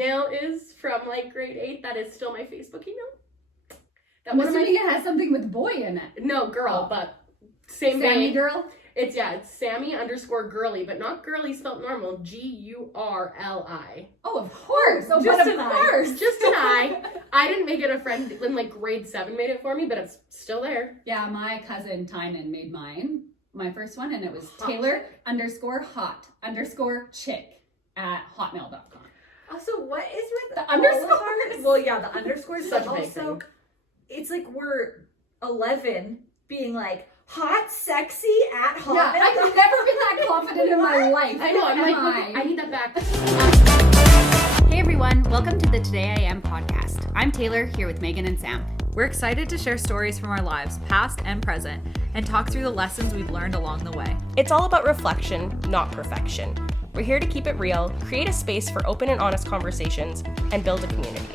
email is from like grade 8. That is still my Facebook email. I'm assuming it has something with boy in it. No, girl, but same Sammy name. girl? It's Sammy_girly, but not girly spelled normal. G-U-R-L-I. Oh, of course. Oh, Just but an of course. Just an I. I didn't make it. A friend in like grade 7 made it for me, but it's still there. Yeah, my cousin Tynan made mine, my first one, and it was Hot Taylor_hot_chick at hotmail.com. Also, what is with The underscores? Well, yeah, the underscores. Such but a big also, thing. it's like we're 11 being like, hot, sexy at hotmail. Yeah, I've never been that confident in my life. I know. I'm like, Am look, I need that back. Hey everyone, welcome to the Today I Am podcast. I'm Taylor, here with Megan and Sam. We're excited to share stories from our lives, past and present, and talk through the lessons we've learned along the way. It's all about reflection, not perfection. We're here to keep it real, create a space for open and honest conversations, and build a community.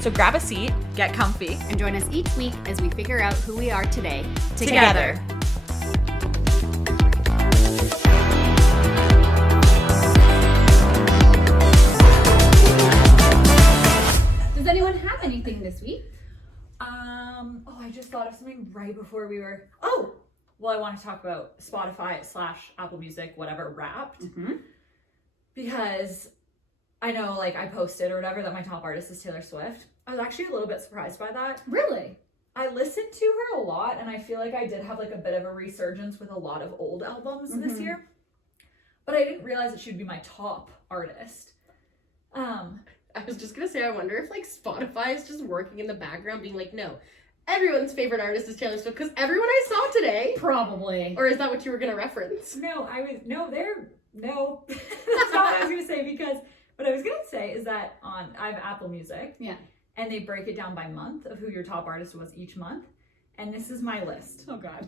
So grab a seat, Get comfy And join us each week as we figure out who we are today together. Does anyone have anything this week? I just thought of something right before we were. Well, I want to talk about Spotify / Apple Music, whatever, Wrapped. Mm-hmm. Because I know, like, I posted or whatever that my top artist is Taylor Swift. I was actually a little bit surprised by that. Really? I listened to her a lot, and I feel like I did have, like, a bit of a resurgence with a lot of old albums this year. But I didn't realize that she'd be my top artist. I was just gonna say, I wonder if like Spotify is just working in the background, being like, no, everyone's favorite artist is Taylor Swift, because everyone I saw today. Probably. Or is that what you were gonna reference? No, that's not what I was gonna say, because what I was gonna say is that I have Apple Music. Yeah. And they break it down by month of who your top artist was each month. And this is my list. Oh, God.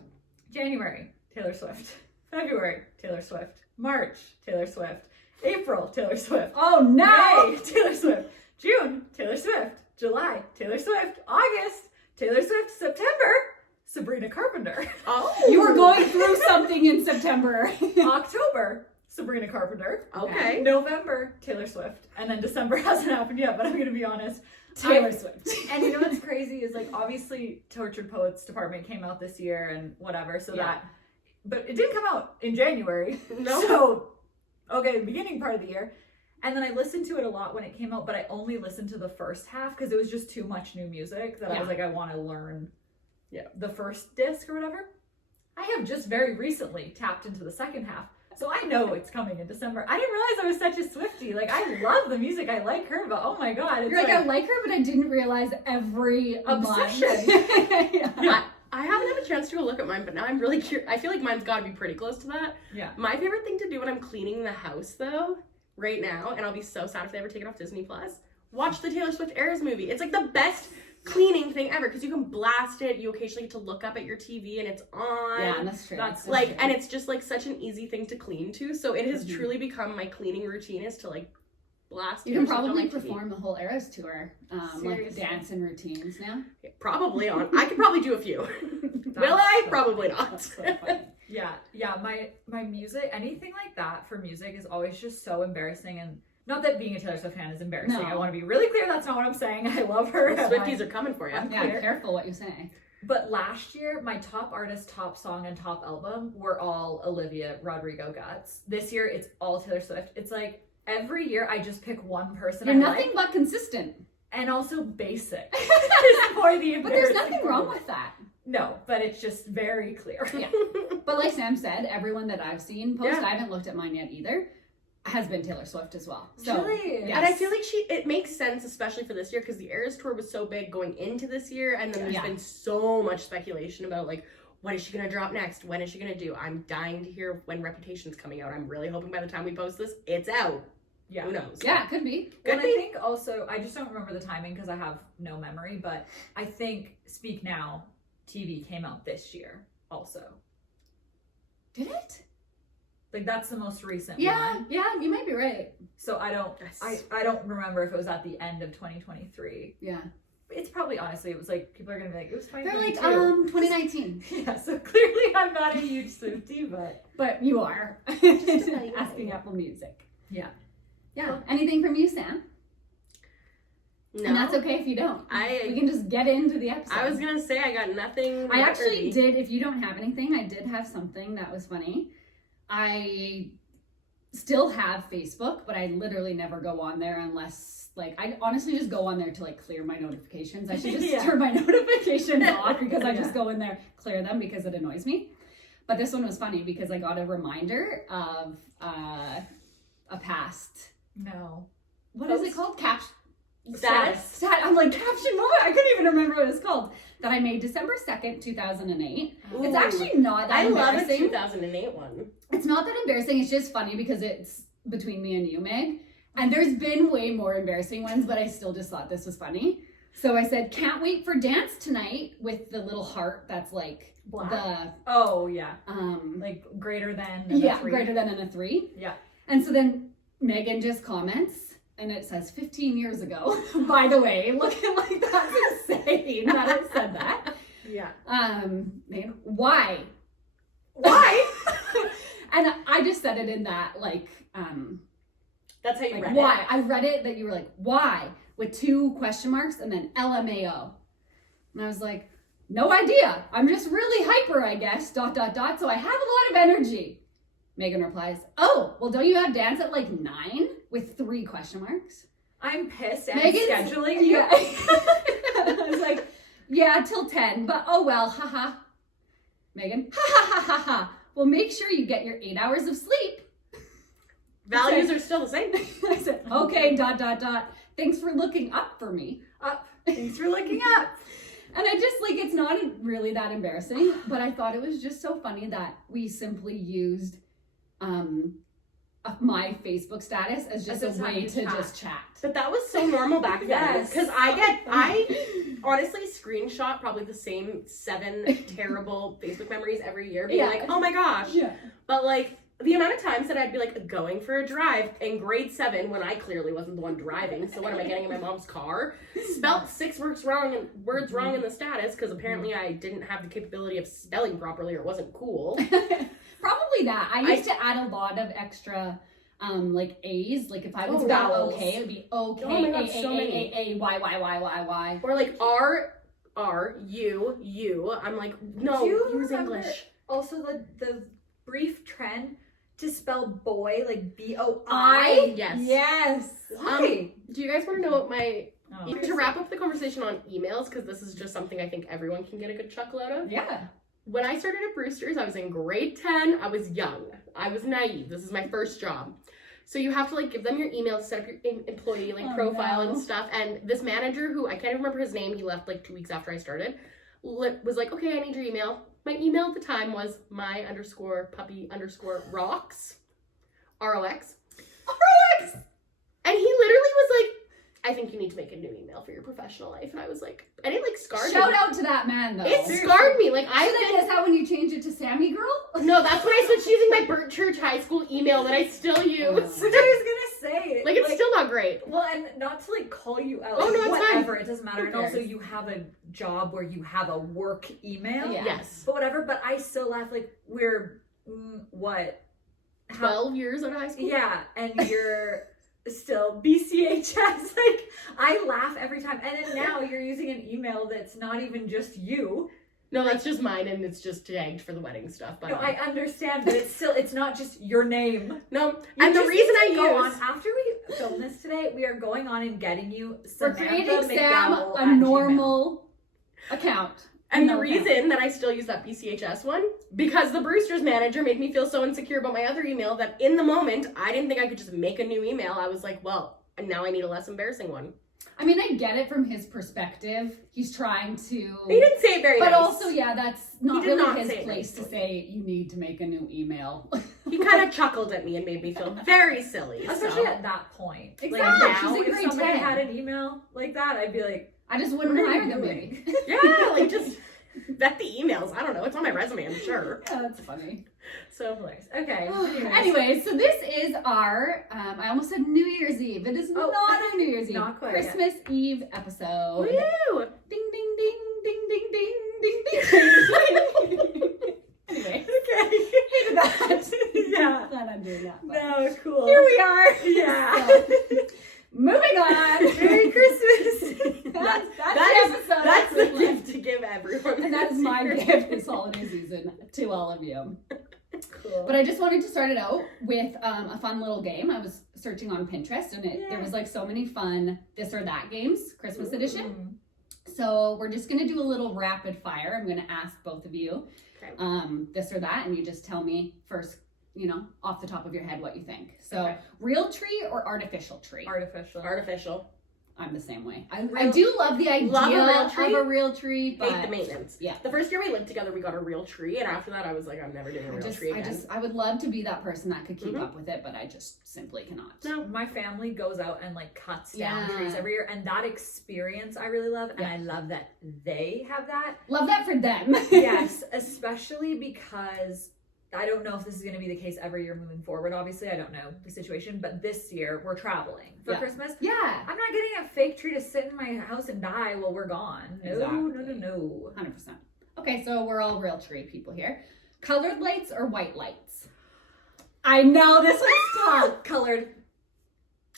January, Taylor Swift. February, Taylor Swift. March, Taylor Swift. April, Taylor Swift. Oh, no! May, Taylor Swift. June, Taylor Swift. July, Taylor Swift. August, Taylor Swift. September, Sabrina Carpenter. Oh, You were going through something in September. October, Sabrina Carpenter. okay. November, Taylor Swift. And then December hasn't happened yet, but I'm going to be honest. Taylor Swift. And you know what's crazy is, like, obviously Tortured Poets Department came out this year and whatever, so Yeah. but it didn't come out in January. No. So, okay, the beginning part of the year. And then I listened to it a lot when it came out, but I only listened to the first half because it was just too much new music that I was like, I want to learn the first disc or whatever. I have just very recently tapped into the second half. So I know it's coming in December. I didn't realize I was such a Swiftie. Like, I love the music. I like her, but oh my God. It's You're like, I like her, but I didn't realize every Obsession. month. Yeah. I haven't had a chance to go look at mine, but now I'm really curious. I feel like mine's got to be pretty close to that. Yeah. My favorite thing to do when I'm cleaning the house, though, right now, and I'll be so sad if they ever take it off Disney Plus, watch the Taylor Swift Eras movie. It's like the best cleaning thing ever, because you can blast it. You occasionally get to look up at your TV and it's on. Yeah, that's true. That's like, true. and it's just like such an easy thing to clean to. So it has truly become my cleaning routine is to like blast. You can Taylor Swift on probably my TV. perform the whole Eras tour, like Seriously. dance and routines now. Probably on. I could probably do a few. Will I? Probably not. That's so funny. Yeah. My music, anything like that for music is always just so embarrassing. And not that being a Taylor Swift fan is embarrassing. No. I want to be really clear. That's not what I'm saying. I love her. The Swifties are coming for you. Yeah, Clear. careful what you say. But last year, my top artist, top song, and top album were all Olivia Rodrigo Guts. This year, it's all Taylor Swift. It's like every year I just pick one person You're I nothing like, but consistent. and also basic. It's more the But there's embarrassing nothing wrong part. with that. No, but it's just very clear. Yeah. But like Sam said, everyone that I've seen post, Yeah. I haven't looked at mine yet either, has been Taylor Swift as well. So, Really? yes. And I feel like it makes sense, especially for this year, because the Eras tour was so big going into this year, and then there's Yeah. been so much speculation about like, what is she gonna drop next? When is she gonna do? I'm dying to hear when Reputation's coming out. I'm really hoping by the time we post this, it's out. Yeah. Who knows? Yeah, it could be. Well, Could I be. think also, I just don't remember the timing because I have no memory, but I think Speak Now TV came out this year also. Did it? Like, that's the most recent Yeah, one. yeah, you might be right. So I don't remember if it was at the end of 2023. Yeah. It's probably, honestly, it was like, people are going to be like, it was They're 2022. like, 2019. Yeah, so clearly I'm not a huge Swiftie, but But you are. about, Asking Apple Music. yeah. Yeah. Anything from you, Sam? No. And that's okay if you don't. We I can just get into the episode. was gonna say I got nothing. I actually noteworthy. did, if you don't have anything, I did have something that was funny. I still have Facebook, but I literally never go on there unless, like, I honestly just go on there to, like, clear my notifications. I should just turn my notifications off because I just go in there, clear them because it annoys me. But this one was funny because I got a reminder of a past, No. what is it called? Status. I'm like, caption what? I couldn't even remember what it's called. That I made December 2nd, 2008. Ooh. It's actually not that I love a embarrassing. 2008 one. It's not that embarrassing. It's just funny because it's between me and you, Meg. And there's been way more embarrassing ones, but I still just thought this was funny. So I said, can't wait for dance tonight with the little heart that's like Black? the Oh, yeah. like Greater than and a 3. greater than and a 3. Yeah. And so then Megan just comments and it says 15 years ago. By the way, looking like that's insane that it said that. Yeah. Megan, why? And I just said it in that like That's how you like read why? it. I read it that you were like, why? With 2 question marks and then LMAO. And I was like, no idea. I'm just really hyper, I guess, ... So I have a lot of energy. Megan replies, oh, well, don't you have dance at like 9 with 3 question marks? I'm pissed and Megan's- scheduling you. Yeah. I was like, yeah, till 10, but oh well, haha. Megan, ha ha ha ha ha. Well, make sure you get your 8 hours of sleep. Values are still the same. I said, okay, ... Thanks for looking up for me. Up. Thanks for looking up. And I just, like, it's not really that embarrassing, but I thought it was just so funny that we simply used my Facebook status as just As a a time way to to chat. just chat. But that was so normal back then. Yes. Because I honestly screenshot probably the same 7 terrible Facebook memories every year, being Yeah. like, oh my gosh. Yeah. But like, the amount of times that I'd be like going for a drive in grade 7 when I clearly wasn't the one driving, so what am I getting in my mom's car? Spelt 6 words wrong in the status because apparently I didn't have the capability of spelling properly or wasn't cool. Probably that. I used to add a lot of extra like A's. Like if I would spell vowels. okay, it would be okay. Oh my God, so many. A, Y. Or like R, U. I'm like, no, Do you use remember English. Also the brief trend to spell boy like BOI? Yes. Yes. Why? Do you guys want to know what my... Oh. To wrap up the conversation on emails, because this is just something I think everyone can get a good chuckle out of. Yeah. When I started at Brewster's, I was in grade 10. I was young. I was naive. This is my first job. So you have to like give them your email to set up your employee like profile and stuff. And this manager who, I can't even remember his name, he left like 2 weeks after I started, was like, okay, I need your email. My email at the time was my_puppy_rocks. ROX. ROX! And he literally was like, I think you need to make a new email for your professional life. And I was like, and it like scarred Shout me. out to that man though. It scarred me. Like Is that when you changed it to Sammy Girl? No, that's when I switched using my Burt Church High School email that I still use. That's what I was gonna say. Like, it's still not great. Well, and not to like call you out. Oh, no, it's whatever. fine. It doesn't matter. Who And also, cares? you have a job where you have a work email. Yeah. Yes. But whatever. But I still laugh. Like we're what? 12 years out of high school? Yeah, and you're still BCHS. Like I laugh every time. And then now you're using an email that's not even just you. No, that's just mine, and it's just tagged for the wedding stuff. But No, I understand, but it's not just your name. no, You and the just reason need I to go on use after we film this today, we are going on and getting you We're Samantha creating Sam McDowell a at normal account. and the No, reason that I still use that BCHS one, because the Brewster's manager made me feel so insecure about my other email that in the moment I didn't think I could just make a new email. I was like, well, and now I need a less embarrassing one. I mean, I get it from his perspective. He's trying to. He didn't say it very But nice. also, yeah, that's not did not really his say it place to nicely. say you need to make a new email. He kind of chuckled at me and made me feel very silly. Especially so. at that point. Exactly. Like now, She's in if grade somebody 10. had an email like that, I'd be like, I just wouldn't What are hire you them, doing? maybe. Yeah, like just vet the emails. I don't know. It's on my resume, I'm sure. Yeah, that's funny. So hilarious. Okay. Anyways, so this is our, I almost said New Year's Eve. It is not a New Year's Eve. Not quite Christmas Eve episode. Woo! Ding, ding, ding, ding, ding, ding, ding, ding. Anyway, Okay. hated that. Yeah. Glad I'm doing that. but No, cool. Here we are. Yeah. So, moving on. Merry Christmas. my gift this holiday season to all of you. Cool. But I just wanted to start it out with a fun little game. I was searching on Pinterest and there was like so many fun this or that games, Christmas edition. So we're just gonna do a little rapid fire. I'm gonna ask both of you this or that, and you just tell me first, you know, off the top of your head what you think. So real tree or artificial tree? Artificial. I'm the same way. I do love the idea of a real tree, but hate the maintenance. Yeah. The first year we lived together, we got a real tree, and after that, I was like, I'm never doing a real tree again. I would love to be that person that could keep up with it, but I just simply cannot. No, my family goes out and like cuts down trees every year, and that experience I really love, and I love that they have that. Love that for them. Yes, especially because I don't know if this is going to be the case every year moving forward. Obviously, I don't know the situation, but this year we're traveling for Christmas. Yeah. I'm not getting a fake tree to sit in my house and die while we're gone. No, Exactly. no. 100%. Okay, so we're all real tree people here. Colored lights or white lights? I know this one's tough. Colored.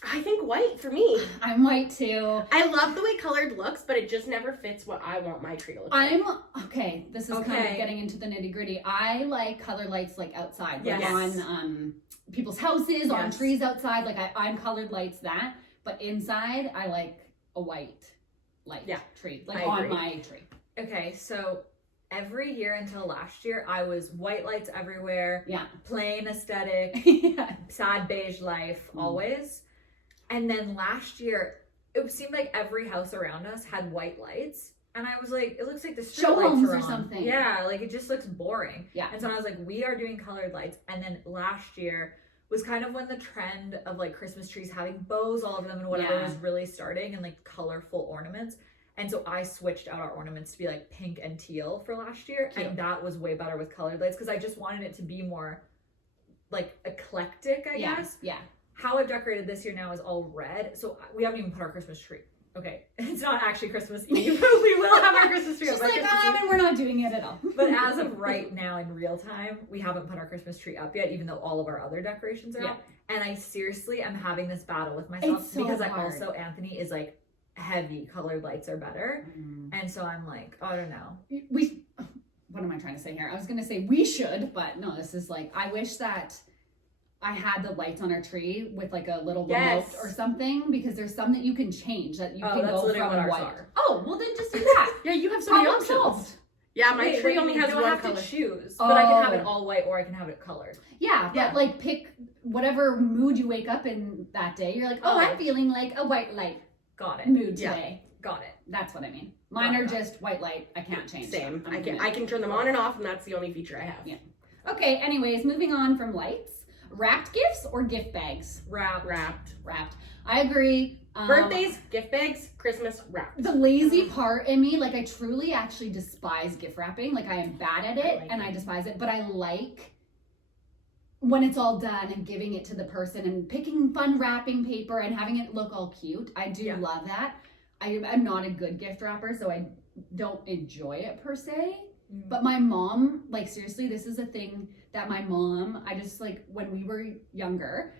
I think white for me. I'm white too. I love the way colored looks, but it just never fits what I want my tree to look like. Okay, this is kind of getting into the nitty gritty. I like colored lights like outside, like on people's houses, on trees outside. Like I'm colored lights that, but inside I like a white light tree, like on my tree. Okay, so every year until last year, I was white lights everywhere. Yeah. Plain aesthetic, sad beige life, always. And then last year, it seemed like every house around us had white lights. And I was like, it looks like the street lights Showrooms are or on. something. Yeah, like it just looks boring. Yeah. And so I was like, we are doing colored lights. And then last year was kind of when the trend of like Christmas trees having bows, all of them and whatever was really starting, and like colorful ornaments. And so I switched out our ornaments to be like pink and teal for last year. Cute. And that was way better with colored lights because I just wanted it to be more like eclectic, I guess. Yeah. How I've decorated this year now is all red. So we haven't even put our Christmas tree. Okay. It's not actually Christmas Eve. We will have our Christmas tree. She's like, and we're not doing it at all. But as of right now in real time, we haven't put our Christmas tree up yet, even though all of our other decorations are up. And I seriously am having this battle with myself because I also, Anthony is like, heavy colored lights are better. And so I'm like, oh, I don't know. What am I trying to say here? I was going to say we should, but no, this is like, I wish that I had the lights on our tree with like a little remote or something, because there's some that you can change that you can go from white. Oh, well then just do that. Yeah, you have so many options. Solved. Yeah, my tree only has one have color. to choose, but I can have it all white or I can have it colored. Yeah, but like pick whatever mood you wake up in that day. You're like, oh, I'm feeling like a white light mood today. Got it. That's what I mean. Mine are just white light. I can't change Same. them. I can turn them on and off, and that's the only feature I have. Yeah. Okay. Anyways, moving on from lights. Wrapped gifts or gift bags? Wrapped. I agree. Birthdays, gift bags, Christmas, wrapped. The lazy part in me, like I truly actually despise gift wrapping. Like I am bad at it I despise it, but I like when it's all done and giving it to the person and picking fun wrapping paper and having it look all cute. I do love that. I'm not a good gift wrapper, so I don't enjoy it per se. But my mom, like seriously, this is a thing that my mom, I just like when we were younger,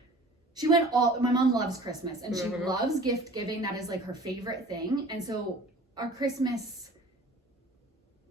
my mom loves Christmas and she loves gift giving. That is like her favorite thing. And so our Christmas,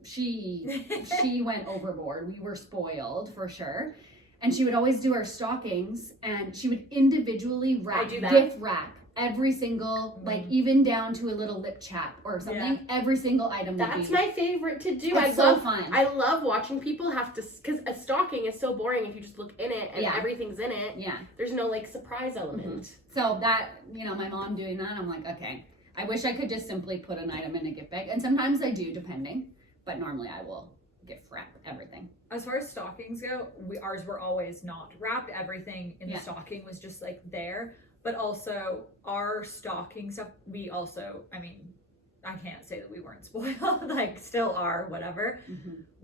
she went overboard. We were spoiled for sure. And she would always do our stockings and she would individually gift wrap every single, like even down to a little lip chat or something, every single item. That's my favorite to do. It's so fun. I love watching people have to, because a stocking is so boring if you just look in it and everything's in it. Yeah. There's no like surprise element. So that, my mom doing that, I'm like, okay, I wish I could just simply put an item in a gift bag. And sometimes I do, depending, but normally I will gift wrap everything. As far as stockings go, ours were always not wrapped. Everything in the stocking was just like there. But also our stocking stuff, we also, I can't say that we weren't spoiled, like still are, whatever.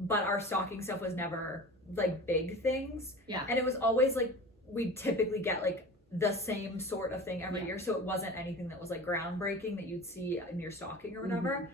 But our stocking stuff was never like big things. Yeah. And it was always like, we'd typically get like the same sort of thing every year. So it wasn't anything that was like groundbreaking that you'd see in your stocking or whatever.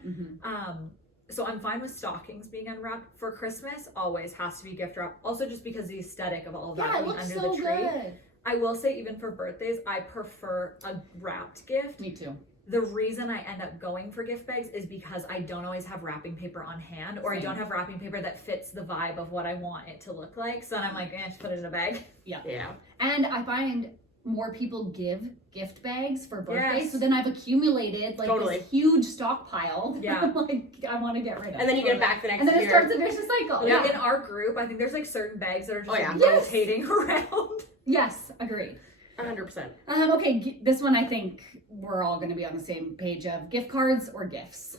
So I'm fine with stockings being unwrapped. For Christmas, always has to be gift wrap. Also just because the aesthetic of all of that being under the tree. Good. I will say even for birthdays, I prefer a wrapped gift. Me too. the reason I end up going for gift bags is because I don't always have wrapping paper on hand, or I don't have wrapping paper that fits the vibe of what I want it to look like. So then I'm like, just put it in a bag. Yeah. And I find more people give gift bags for birthdays, Yes. so then I've accumulated like Totally. this huge stockpile. Yeah. I'm like, I want to get rid of. And then you get it back the next and then year. it starts a vicious cycle. Like in our group, I think there's like certain bags that are just Oh, yeah. like, Yes. rotating around. Yes, agreed. 100%. Okay, this one I think we're all going to be on the same page of gift cards or gifts.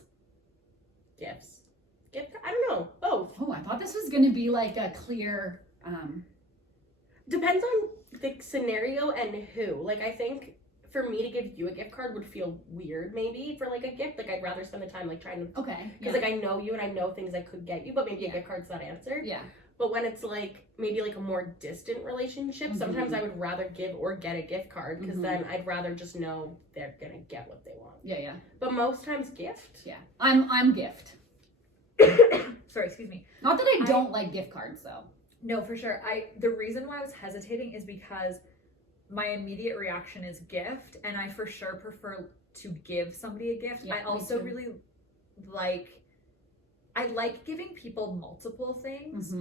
Gifts. I don't know. Both. Oh, I thought this was going to be like a clear. Depends on the scenario and who. Like, I think for me to give you a gift card would feel weird, maybe, for like a gift. Like, I'd rather spend the time like trying to. Okay. Because like I know you and I know things I could get you, but maybe a gift card's that answer. Yeah. But when it's like maybe like a more distant relationship, sometimes I would rather give or get a gift card because then I'd rather just know they're gonna get what they want. Yeah. But most times gift. Yeah. I'm gift. Sorry, excuse me. Not that I don't like gift cards though. No, for sure. The reason why I was hesitating is because my immediate reaction is gift, and I for sure prefer to give somebody a gift. Yeah, I me also too. really I like giving people multiple things.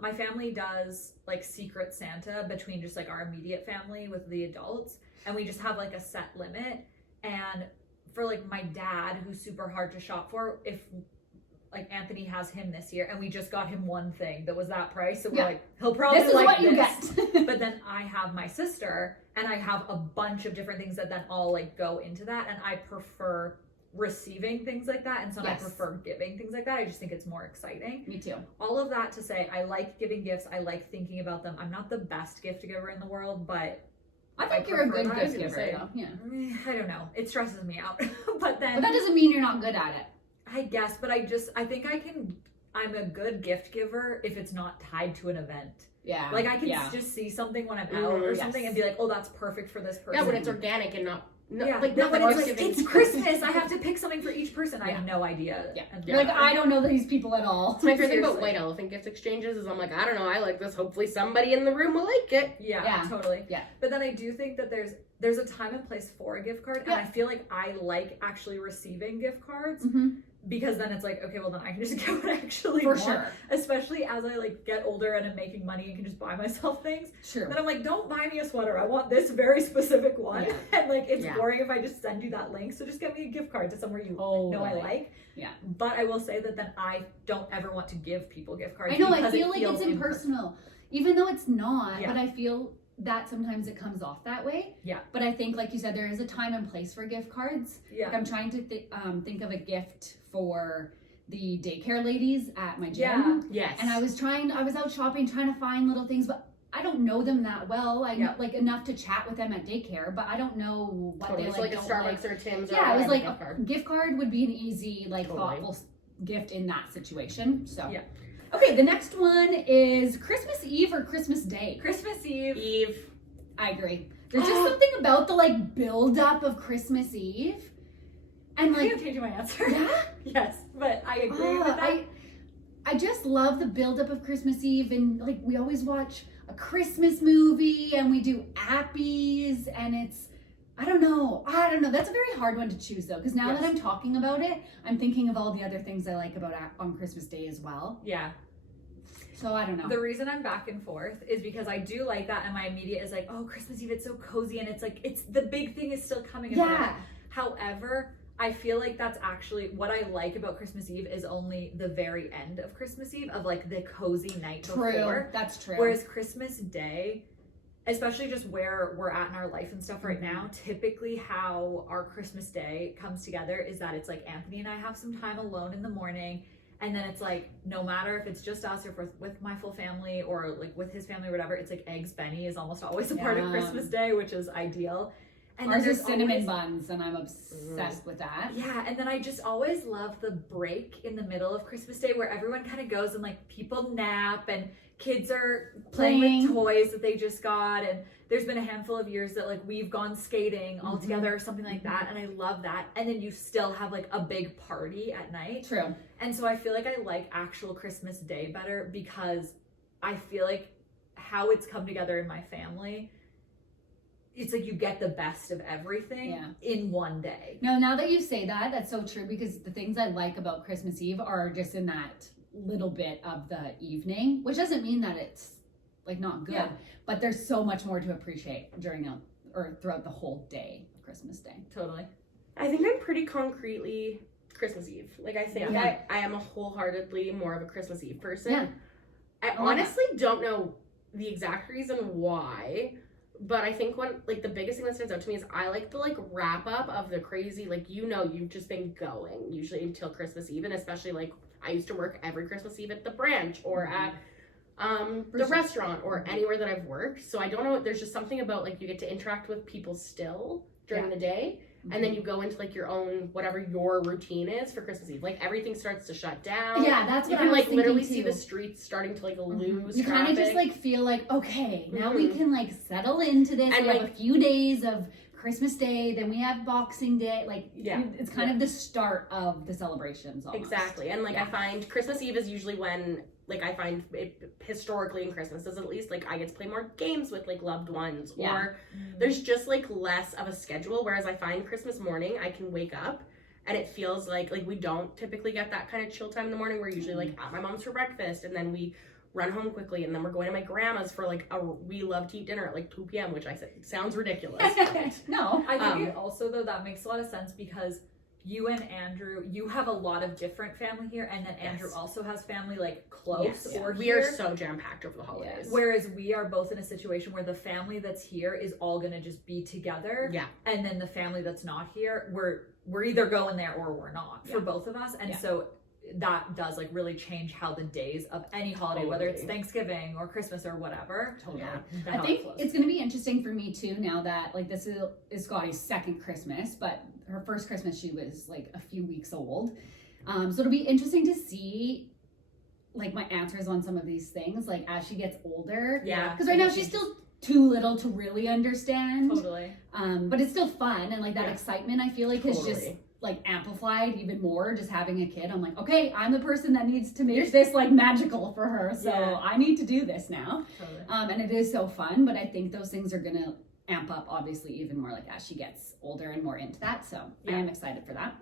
My family does like Secret Santa between just like our immediate family with the adults, and we just have like a set limit. And for like my dad, who's super hard to shop for, if like Anthony has him this year and we just got him one thing that was that price, so we're Yeah. like, he'll probably This is like what you this. get. But then I have my sister and I have a bunch of different things that then all like go into that, and I prefer receiving things like that, and so I Yes. prefer giving things like that. I just think it's more exciting. Me too. All of that to say, I like giving gifts. I like thinking about them. I'm not the best gift giver in the world, but I think you're a prefer good that. I was gift gonna giver say. though. Yeah. I don't know. It stresses me out. But then But that doesn't mean you're not good at it. I guess, but I think I'm a good gift giver if it's not tied to an event. Yeah. Like I can yeah. just see something when I'm out or Yes. something and be like, oh, that's perfect for this person. Yeah, when it's organic and not yeah, like no, not when that it's gift like, giving. it's Christmas. I have to pick something for each person. I have no idea. Yeah. And You're like, I don't know these people at all. My favorite thing about Seriously. white elephant gift exchanges is I'm like, I don't know, I like this. Hopefully somebody in the room will like it. Yeah, totally. Yeah. But then I do think that there's a time and place for a gift card, and I feel like I like actually receiving gift cards because then it's like, okay, well then I can just get what I actually For want. sure. Especially as I like get older and I'm making money and can just buy myself things. True. Then I'm like, don't buy me a sweater. I want this very specific one. Yeah. And like, it's Yeah. boring if I just send you that link. So just get me a gift card to somewhere you Oh, know I like. Yeah. But I will say that then I don't ever want to give people gift cards. I know, I because feel it like feels it's impersonal. Even though it's not, Yeah. but I feel that sometimes it comes off that way. Yeah. But I think, like you said, there is a time and place for gift cards. Yeah. Like I'm trying to think of a gift for the daycare ladies at my gym. Yeah. Yes. And I was out shopping trying to find little things, but I don't know them that well. I know like enough to chat with them at daycare, but I don't know what totally. they so like a don't Starbucks like. or Tim's or Yeah, it was whatever like gift card. a gift card would be an easy, like Totally. thoughtful gift in that situation. So Yeah. Okay, the next one is Christmas Eve or Christmas Day. Christmas Eve. Eve. I agree. There's just something about the like build up of Christmas Eve. And I like am changing my answer. yeah, Yes, but I agree with that. I just love the build up of Christmas Eve, and like we always watch a Christmas movie and we do appies, and it's I don't know. That's a very hard one to choose though, because now that I'm talking about it, I'm thinking of all the other things I like about on Christmas Day as well. Yeah. So I don't know. The reason I'm back and forth is because I do like that, and my immediate is like, oh, Christmas Eve, it's so cozy, and it's like it's the big thing is still coming. and whatever. Yeah. However, I feel like that's actually what I like about Christmas Eve is only the very end of Christmas Eve of like the cozy night before. That's true. Whereas Christmas Day, especially just where we're at in our life and stuff right now, typically how our Christmas Day comes together is that it's like Anthony and I have some time alone in the morning, and then it's like no matter if it's just us or if with my full family or like with his family or whatever, it's like Eggs Benny is almost always a part of Christmas Day, which is ideal. And ours then is there's cinnamon always, buns, and I'm obsessed with that. yeah, and then I just always love the break in the middle of Christmas Day where everyone kind of goes and like people nap and kids are playing with toys that they just got, and there's been a handful of years that like we've gone skating all together or something like that, and I love that. And then you still have like a big party at night. True. And so I feel like I like actual Christmas Day better because I feel like how it's come together in my family it's like you get the best of everything in one day. No, now that you say that, that's so true, because the things I like about Christmas Eve are just in that little bit of the evening, which doesn't mean that it's like not good, but there's so much more to appreciate throughout the whole day of Christmas Day. Totally. I think I'm pretty concretely Christmas Eve. Like, I think I am a wholeheartedly more of a Christmas Eve person. Yeah. I honestly don't know the exact reason why, but I think the biggest thing that stands out to me is I like the like wrap up of the crazy, like, you've just been going usually until Christmas Eve, and especially like I used to work every Christmas Eve at the branch or at the restaurant or anywhere that I've worked. So I don't know, there's just something about like you get to interact with people still during the day. And then you go into like your own, whatever your routine is for Christmas Eve. Like everything starts to shut down. Yeah, that's what you can I was like literally thinking see too. the streets starting to like lose. You kind of just like feel like, okay, now we can like settle into this. And we have a few days of Christmas Day, then we have Boxing Day. Like, it's kind of the start of the celebrations almost. Exactly. And like I find Christmas Eve is usually when, like, I find it historically in Christmases at least, like I get to play more games with like loved ones, or there's just like less of a schedule. Whereas I find Christmas morning, I can wake up and it feels like we don't typically get that kind of chill time in the morning. We're usually like at my mom's for breakfast, and then we run home quickly, and then we're going to my grandma's for like we love to eat dinner at like 2 p.m., which I said sounds ridiculous. No, I think it also, though, that makes a lot of sense because you and Andrew, you have a lot of different family here, and then Andrew also has family like close or we here. are so jam-packed over the holidays. Whereas we are both in a situation where the family that's here is all gonna just be together. Yeah. And then the family that's not here, we're either going there or we're not for both of us. And so that does like really change how the days of any holiday, whether it's Thanksgiving or Christmas or whatever. I think it's going to be interesting for me too, now that like this is Scotty's second Christmas, but her first Christmas she was like a few weeks old. So it'll be interesting to see like my answers on some of these things, like as she gets older. Yeah. Because right now she's still too little to really understand. Totally. But it's still fun, and like that excitement I feel like is just like amplified even more just having a kid. I'm like, okay, I'm the person that needs to make this like magical for her, so I need to do this now. And it is so fun, but I think those things are gonna amp up obviously even more like as she gets older and more into that, so I am excited for that.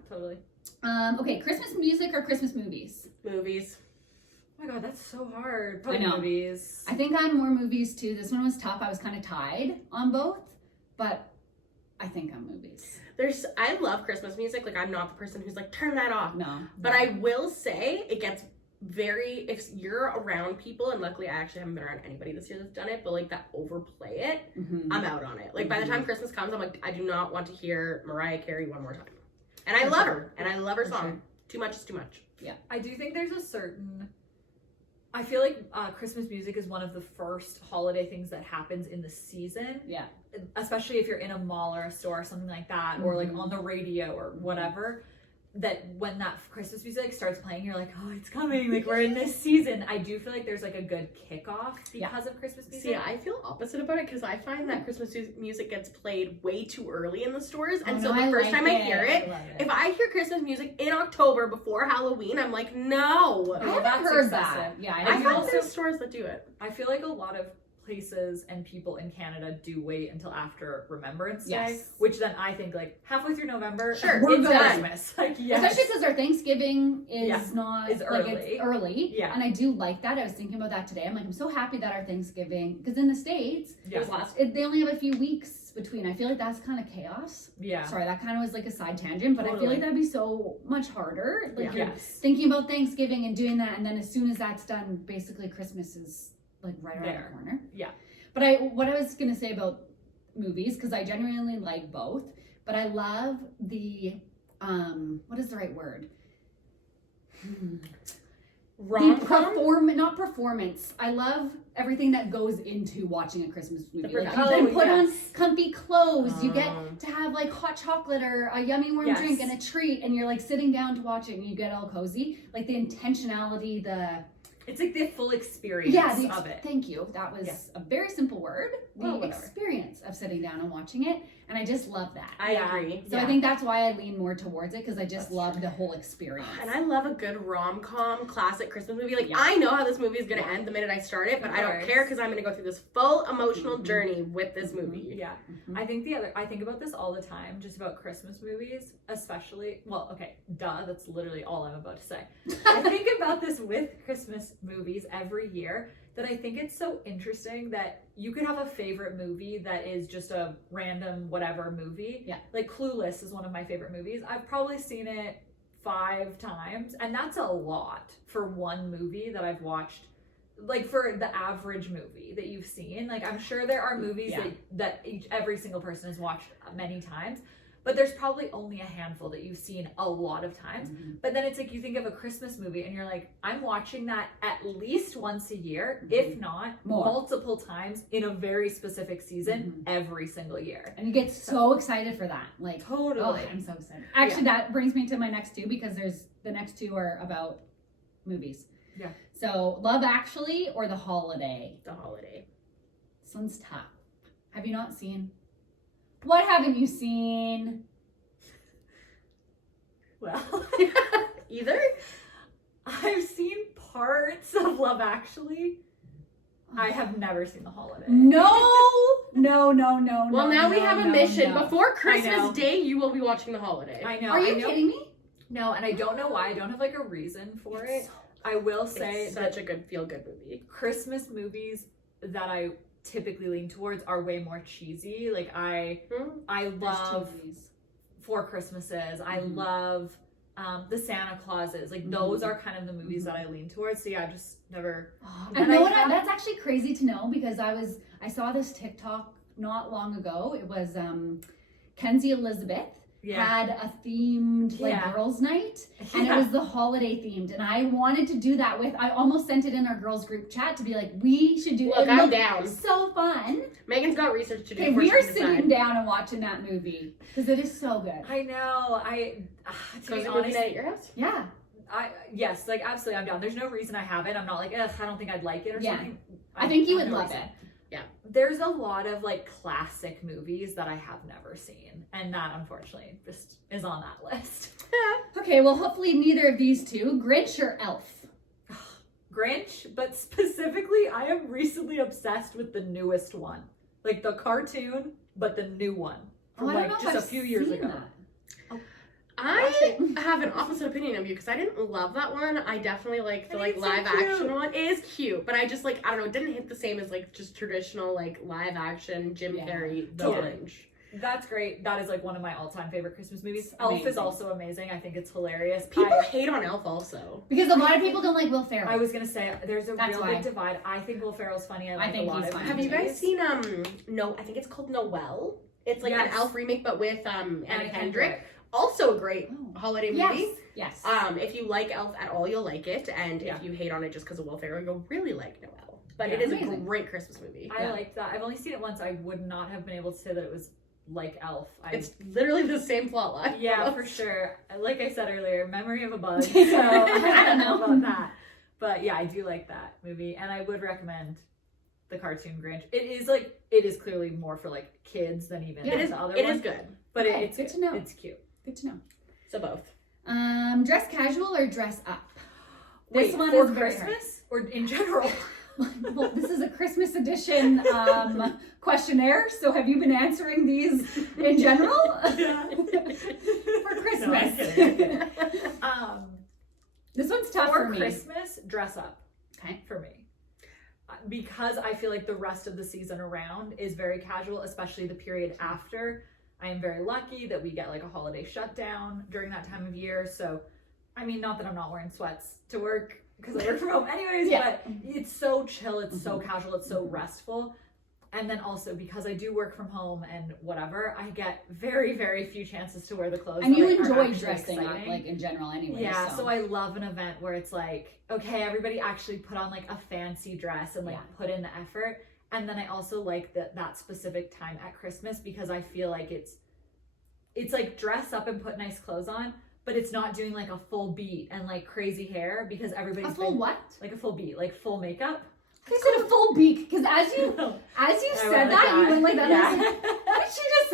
Okay, Christmas music or Christmas movies? Movies. Oh my god, that's so hard. Probably movies. I think I'm more movies too. This one was tough. I was kind of tied on both, but I think I'm movies. I love Christmas music. Like, I'm not the person who's like, turn that off. No. But I will say it gets if you're around people, and luckily I actually haven't been around anybody this year that's done it, but like that overplay it, I'm out on it. Like by the time Christmas comes, I'm like, I do not want to hear Mariah Carey one more time. And I love her. And I love her song. Sure. Too much is too much. Yeah. I do think there's a certain... I feel like Christmas music is one of the first holiday things that happens in the season. Yeah. Especially if you're in a mall or a store or something like that, or like on the radio or whatever, that when that Christmas music starts playing, you're like, oh, it's coming. Like, we're in this season. I do feel like there's like a good kickoff because of Christmas music. See, I feel opposite about it because I find that Christmas music gets played way too early in the stores. And so the first time I hear it, if I hear Christmas music in October before Halloween, I'm like, no. I haven't heard that. Yeah, I find there's stores that do it. I feel like a lot of places and people in Canada do wait until after Remembrance Day, which then I think like halfway through November, we're it's done. Christmas. Like, especially because our Thanksgiving is not it's early. Like it's early. Yeah, and I do like that. I was thinking about that today. I'm like, I'm so happy that our Thanksgiving, because in the States, they only have a few weeks between. I feel like that's kind of chaos. Yeah. Sorry, that kind of was like a side tangent, but I feel like that'd be so much harder. Like you're thinking about Thanksgiving and doing that, and then as soon as that's done, basically Christmas is like right around the corner. Yeah. But what I was gonna say about movies, because I genuinely like both, but I love the what is the right word? Not performance. I love everything that goes into watching a Christmas movie. Like you can put on comfy clothes. You get to have like hot chocolate or a yummy warm drink and a treat, and you're like sitting down to watch it and you get all cozy. Like the intentionality, it's like the full experience of it. Thank you. That was a very simple word. The experience of sitting down and watching it. And I just love that. I agree. So I think that's why I lean more towards it, because I just love the whole experience. And I love a good rom-com classic Christmas movie. Like, Yeah. I know how this movie is going to end the minute I start it, but I don't care because I'm going to go through this full emotional journey with this movie. Yeah. I think about this all the time, just about Christmas movies, especially, well, okay, that's literally all I'm about to say. I think about this with Christmas movies every year, that I think it's so interesting that you could have a favorite movie that is just a random whatever movie. Yeah. Like Clueless is one of my favorite movies. I've probably seen it 5 times, and that's a lot for one movie that I've watched. Like for the average movie that you've seen, like I'm sure there are movies that every single person has watched many times, but there's probably only a handful that you've seen a lot of times. But then it's like you think of a Christmas movie and you're like, I'm watching that at least once a year, if not multiple times in a very specific season every single year. And you get so excited for that. Like, Totally. oh, I'm so excited. Actually, that brings me to my next two, because the next two are about movies. Yeah. So, Love Actually or The Holiday? The Holiday. This one's tough. Have you not seen? What haven't you seen? Well, Either? I've seen parts of Love Actually. I have never seen The Holiday. No. Well, now we have a mission. no. Before know. Christmas Day, you will be watching The Holiday. I know. Are you I know. kidding me? No, and I don't know why. I don't have like a reason for it. I will say It's that such a good feel-good movie. Christmas movies that I typically lean towards are way more cheesy. Like I love Four Christmases. I love the Santa Clauses. Like those are kind of the movies that I lean towards. So yeah, just never. And you know what? That's actually crazy to know, because I saw this TikTok not long ago. It was Kenzie Elizabeth had a themed girls' night, and it was the holiday themed, and I wanted to do that I almost sent it in our girls group chat to be like, we should do. Look, I'm down. So fun. Megan's got research to do. Okay, we are sitting down and watching that movie because it is so good. I know. To be honest, at your house? Yeah. Yes, like absolutely, I'm down. There's no reason I haven't. I'm not like, ugh, I don't think I'd like it or something. I think you would have no love reason. it. Yeah. There's a lot of like classic movies that I have never seen, and that unfortunately just is on that list. Okay, well, hopefully neither of these two, Grinch or Elf? Grinch, but specifically, I am recently obsessed with the newest one, like the cartoon, but the new one from I don't like know if just a I've few years seen ago. that. I have an opposite opinion of you, because I didn't love that one. I definitely like the like live action one. It is cute, but I just like, I don't know, it didn't hit the same as like just traditional like live action Jim Carrey The Totally. Grinch. That's great. That is like one of my all-time favorite Christmas movies. It's Elf is amazing. also amazing. I think it's hilarious. People hate on Elf also. Because a lot of people don't like Will Ferrell. I was gonna say there's a That's real why. big divide. I think Will Ferrell's funny. I like think a lot he's of funny. Have his you guys movies. seen no, I think it's called Noelle. It's like Yes. an Elf remake, but with Anna Anna Kendrick. Also a great holiday movie. Yes. If you like Elf at all, you'll like it, and if you hate on it just because of Will Ferrell, you'll really like Noelle. But it is Amazing. a great Christmas movie. I liked that. I've only seen it once. I would not have been able to say that it was like Elf. It's literally the same plot line. Yeah, for sure. Like I said earlier, memory of a bug. So I don't know about that. But yeah, I do like that movie, and I would recommend the cartoon Grinch. It is clearly more for like kids than even the other It one. is good. But Okay, it's good to know. It's cute. Good to know. So both. Dress casual or dress up? Wait, This one for is very Christmas or in general? Well, this is a Christmas edition questionnaire, so have you been answering these in general? Yeah. For Christmas. No, I'm kidding. This one's tough for me. Christmas, dress up. Okay. For me. Because I feel like the rest of the season around is very casual, especially the period after. I am very lucky that we get like a holiday shutdown during that time of year. So, I mean, not that I'm not wearing sweats to work because I work from home anyways, but it's so chill, it's so casual, it's so restful. And then also because I do work from home and whatever, I get very, very few chances to wear the clothes. And that you are enjoy actually dressing up, exciting. like in general anyway. Yeah, so I love an event where it's like, okay, everybody actually put on like a fancy dress and like put in the effort. And then I also like that specific time at Christmas because I feel like it's like dress up and put nice clothes on, but it's not doing like a full beat and like crazy hair because everybody's A full what? Like a full beat, like full makeup. You said a full beak because as you I said went that, you went like that. Yeah. And I was like, what did she just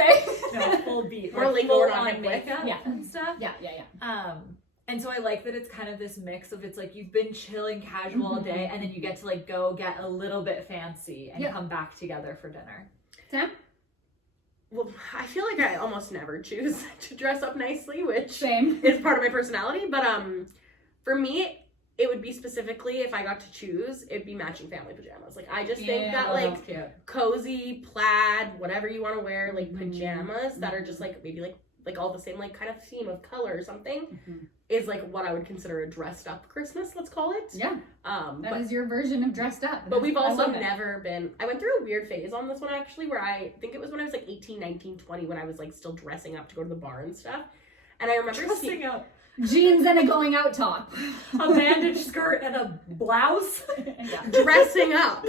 say? No, full beat. More Like, legal full or not on hip width. makeup Yeah. and stuff. Yeah. And so I like that it's kind of this mix of, it's like you've been chilling casual all day, and then you get to like go get a little bit fancy and Yeah. come back together for dinner. Sam? Well, I feel like I almost never choose to dress up nicely, which Same. is part of my personality. But for me, it would be specifically, if I got to choose, it'd be matching family pajamas. Like, I just think that, like, That's cute. cozy, plaid, whatever you want to wear, like, Mhm. pajamas that are just, like, maybe, like all the same, like, kind of theme of color or something, Mhm. is, like, what I would consider a dressed up Christmas, let's call it. Yeah. That is But, your version of dressed up. but we've I also love it. never been, I went through a weird phase on this one, actually, where I think it was when I was, like, 18, 19, 20, when I was, like, still dressing up to go to the bar and stuff. And I remember Dressing up. Jeans and a going out top. A bandage skirt and a blouse. Yeah. dressing up.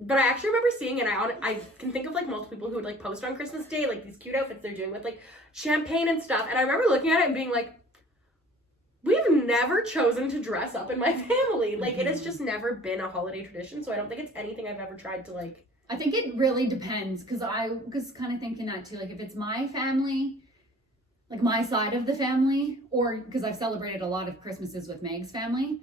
But I actually remember seeing, and I can think of like multiple people who would like post on Christmas Day like these cute outfits they're doing with like champagne and stuff, and I remember looking at it and being like, we've never chosen to dress up in my family. Like, it has just never been a holiday tradition, so I don't think it's anything I've ever tried to like. I think it really depends because I was kind of thinking that too. Like, if it's my family, like my side of the family, or because I've celebrated a lot of Christmases with Meg's family,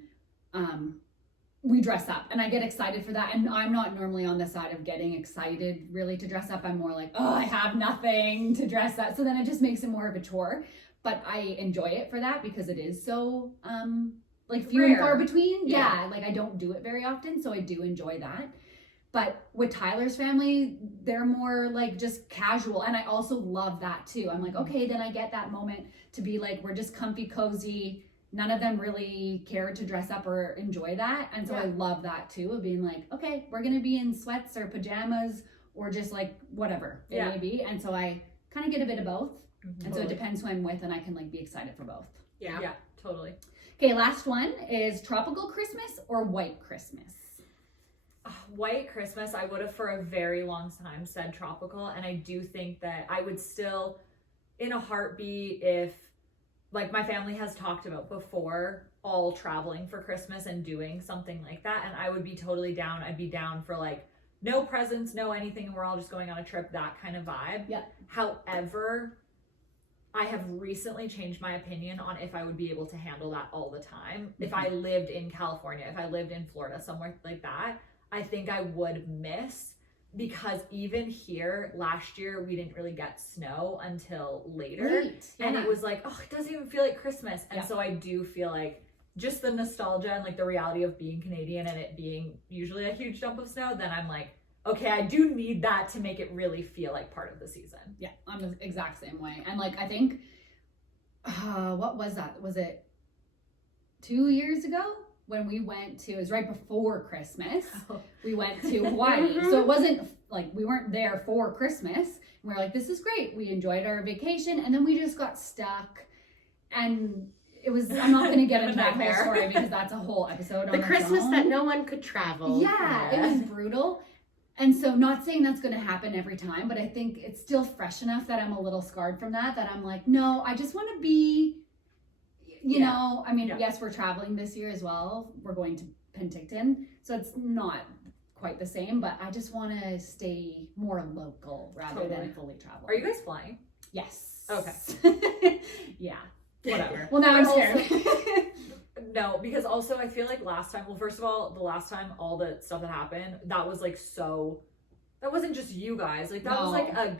we dress up and I get excited for that. And I'm not normally on the side of getting excited really to dress up. I'm more like, oh, I have nothing to dress up. So then it just makes it more of a chore. But I enjoy it for that because it is so like few and far Rare. between. Yeah. Yeah, like I don't do it very often, so I do enjoy that. But with Tyler's family, they're more like just casual. And I also love that too. I'm like, okay, then I get that moment to be like, we're just comfy, cozy. None of them really care to dress up or enjoy that. And so I love that too, of being like, okay, we're going to be in sweats or pajamas or just like whatever it may be. And so I kind of get a bit of both. And so it depends who I'm with and I can like be excited for both. Yeah, totally. Okay, last one is tropical Christmas or white Christmas. White Christmas, I would have for a very long time said tropical, and I do think that I would still, in a heartbeat, if like my family has talked about before, all traveling for Christmas and doing something like that, and I would be totally down. I'd be down for like no presents, no anything, and we're all just going on a trip, that kind of vibe. Yeah. However, I have recently changed my opinion on if I would be able to handle that all the time. Mm-hmm. If I lived in California, if I lived in Florida, somewhere like that, I think I would miss, because even here last year we didn't really get snow until later. And it was like, oh, it doesn't even feel like Christmas. And so I do feel like just the nostalgia and like the reality of being Canadian and it being usually a huge dump of snow, then I'm like, okay, I do need that to make it really feel like part of the season. Yeah, I'm the exact same way. And like, I think, what was that? Was it 2 years ago? When we went to, it was right before Christmas, we went to Hawaii. So it wasn't like, we weren't there for Christmas. And we were like, this is great. We enjoyed our vacation. And then we just got stuck. And it was, I'm not going to get into that whole story because that's a whole episode on The its Christmas own. that no one could travel. Yeah, it was brutal. And so not saying that's going to happen every time, but I think it's still fresh enough that I'm a little scarred from that I'm like, no, I just want to be, you know, I mean, yes, we're traveling this year as well. We're going to Penticton. So it's not quite the same, but I just want to stay more local rather than fully travel. Are you guys flying? Yes. Okay. Yeah. Whatever. Well, now I'm But scared. also- no, because also I feel like last time, well, first of all, the last time all the stuff that happened, that was like that wasn't just you guys. Like that was like a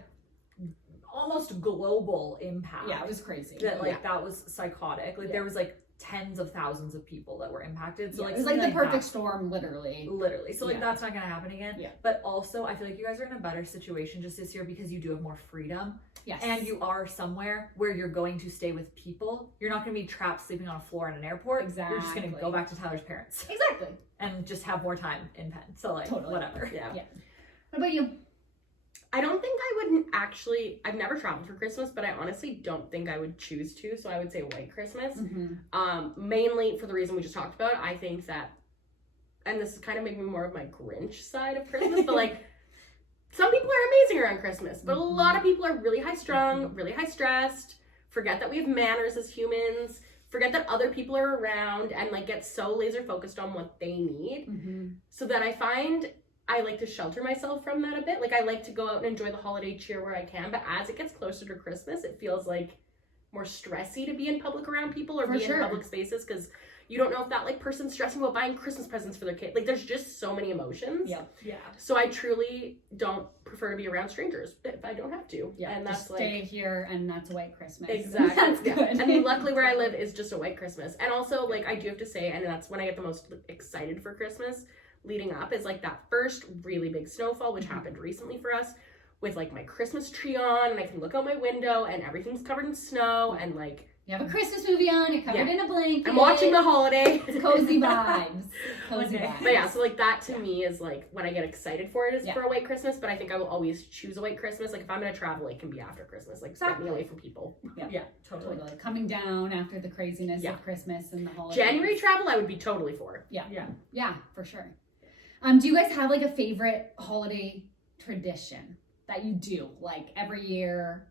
almost global impact. Yeah, it was crazy. That that was psychotic. Like there was like tens of thousands of people that were impacted. So like it was like the something perfect that- storm, literally. So like that's not gonna happen again. Yeah. But also I feel like you guys are in a better situation just this year because you do have more freedom. Yes. And you are somewhere where you're going to stay with people. You're not gonna be trapped sleeping on a floor in an airport. Exactly. You're just gonna go back to Tyler's parents Exactly. and just have more time in Penn. So like whatever. Yeah. Yeah. What about you? I don't think I wouldn't actually, I've never traveled for Christmas, but I honestly don't think I would choose to. So I would say white Christmas. Mainly for the reason we just talked about. I think that, and this is kind of maybe more of my Grinch side of Christmas, but like some people are amazing around Christmas, but a lot of people are really high strung, really high stressed, forget that we have manners as humans, forget that other people are around and like get so laser focused on what they need. So that I find I like to shelter myself from that a bit. Like I like to go out and enjoy the holiday cheer where I can, but as it gets closer to Christmas, it feels like more stressy to be in public around people or be in public spaces, because you don't know if that like person's stressing about buying Christmas presents for their kid. Like there's just so many emotions. Yeah. So I truly don't prefer to be around strangers if I don't have to. Yeah, and that's just stay like here, and that's a white Christmas. exactly. That's good. And luckily where I live is just a white Christmas. And also like I do have to say, and that's when I get the most excited for Christmas leading up, is like that first really big snowfall, which happened recently for us, with like my Christmas tree on, and I can look out my window and everything's covered in snow, and like You have a Christmas movie on, you're covered in a blanket. I'm watching the holiday. It's cozy vibes. Cozy Okay. vibes. But yeah, so like that to me is like when I get excited for it is Yeah. for a white Christmas, but I think I will always choose a white Christmas. Like if I'm gonna travel, it can be after Christmas. Like get me away from people. Yeah, totally. Totally. Coming down after the craziness Yeah. of Christmas and the holidays. January travel, I would be totally for. Yeah. Yeah, for sure. Do you guys have like a favorite holiday tradition that you do, like every year,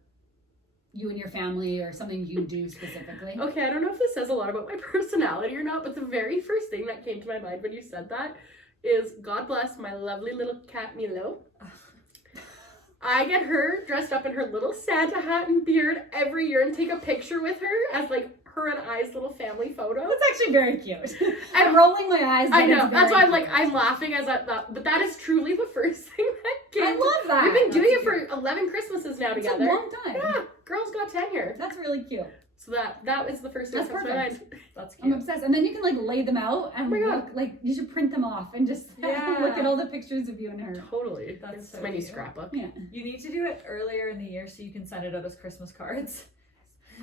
you and your family, or something you do specifically? Okay, I don't know if this says a lot about my personality or not, but the very first thing that came to my mind when you said that is God bless my lovely little cat Milo. I get her dressed up in her little Santa hat and beard every year and take a picture with her as like her and I's little family photo. That's actually very cute. I'm rolling my eyes. I but know, it's that's why very I'm like, cute. I'm laughing as I thought, but that is truly the first thing that came. I love that. We've been doing That's it for 11 Christmases now It's together. a long time. Yeah, girls got tenure. That's really cute. So that was the first thing That's that comes to my perfect. mind. That's I'm cute. obsessed. And then you can like lay them out and Oh my God. look, like you should print them off and just Yeah. look at all the pictures of you and her. Totally. That's It's so my new cute. scrapbook. Yeah. You need to do it earlier in the year so you can send it out as Christmas cards.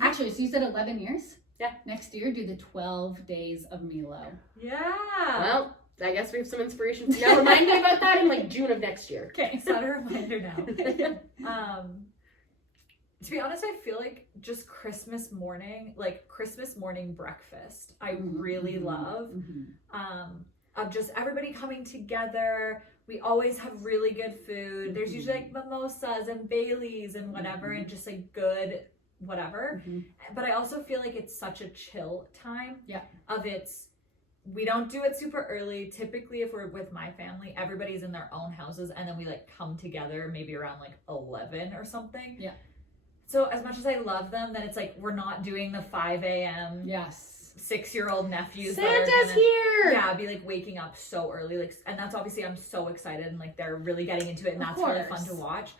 Actually, so you said 11 years? Yeah. Next year, do the 12 days of Milo. Yeah. Well, I guess we have some inspiration. Now remind me about that in like June of next year. Okay. Set a reminder now. To be honest, I feel like just Christmas morning breakfast, I really love. Of just everybody coming together. We always have really good food. There's usually like mimosas and Baileys and whatever, and just like good whatever. But I also feel like it's such a chill time. Yeah. We don't do it super early. Typically, if we're with my family, everybody's in their own houses, and then we like come together maybe around like 11 or something. Yeah. So as much as I love them, then it's like we're not doing the 5 a.m. Yes. 6-year-old nephews. that are Santa's gonna- here! Yeah, be like waking up so early, like, and that's obviously I'm so excited, and like they're really getting into it, and Of that's really fun course. to watch.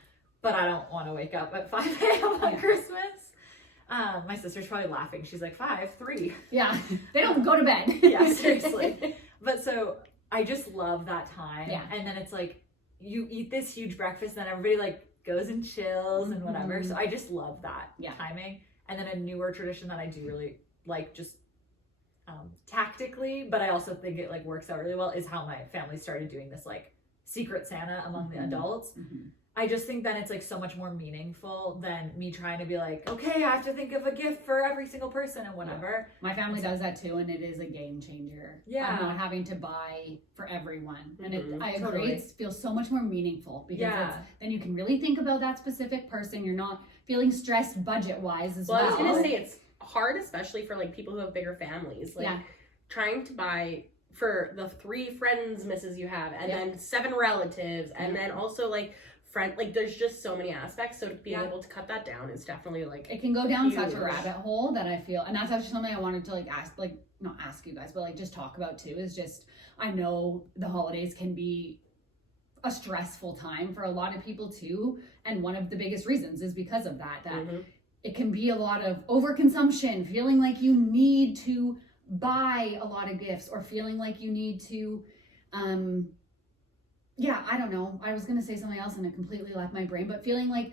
But I don't want to wake up at 5 a.m. on Yeah. Christmas. My sister's probably laughing. She's like 3. Yeah. They don't go to bed. Yeah, seriously. But so I just love that time. Yeah. And then it's like you eat this huge breakfast, then everybody like goes and chills and whatever. So I just love that timing. And then a newer tradition that I do really like, just tactically, but I also think it like works out really well, is how my family started doing this like Secret Santa among the adults. I just think then it's like so much more meaningful than me trying to be like, okay, I have to think of a gift for every single person and whatever. My family does that too, and it is a game changer. Yeah. I'm not having to buy for everyone. And I agree, Totally. it feels so much more meaningful because Yeah. then you can really think about that specific person. You're not feeling stressed budget-wise as Well, well. I was gonna say it's hard, especially for like people who have bigger families. Like Yeah. trying to buy for the 3 friends misses you have, and Yeah. then 7 relatives, and then also like there's just so many aspects. So being able to cut that down is definitely like It can go down such a huge. rabbit hole that I feel, and that's actually something I wanted to like ask, like not ask you guys, but like just talk about too, is just, I know the holidays can be a stressful time for a lot of people too, and one of the biggest reasons is because of that it can be a lot of overconsumption, feeling like you need to buy a lot of gifts, or feeling like you need to I don't know, I was gonna say something else and it completely left my brain, but feeling like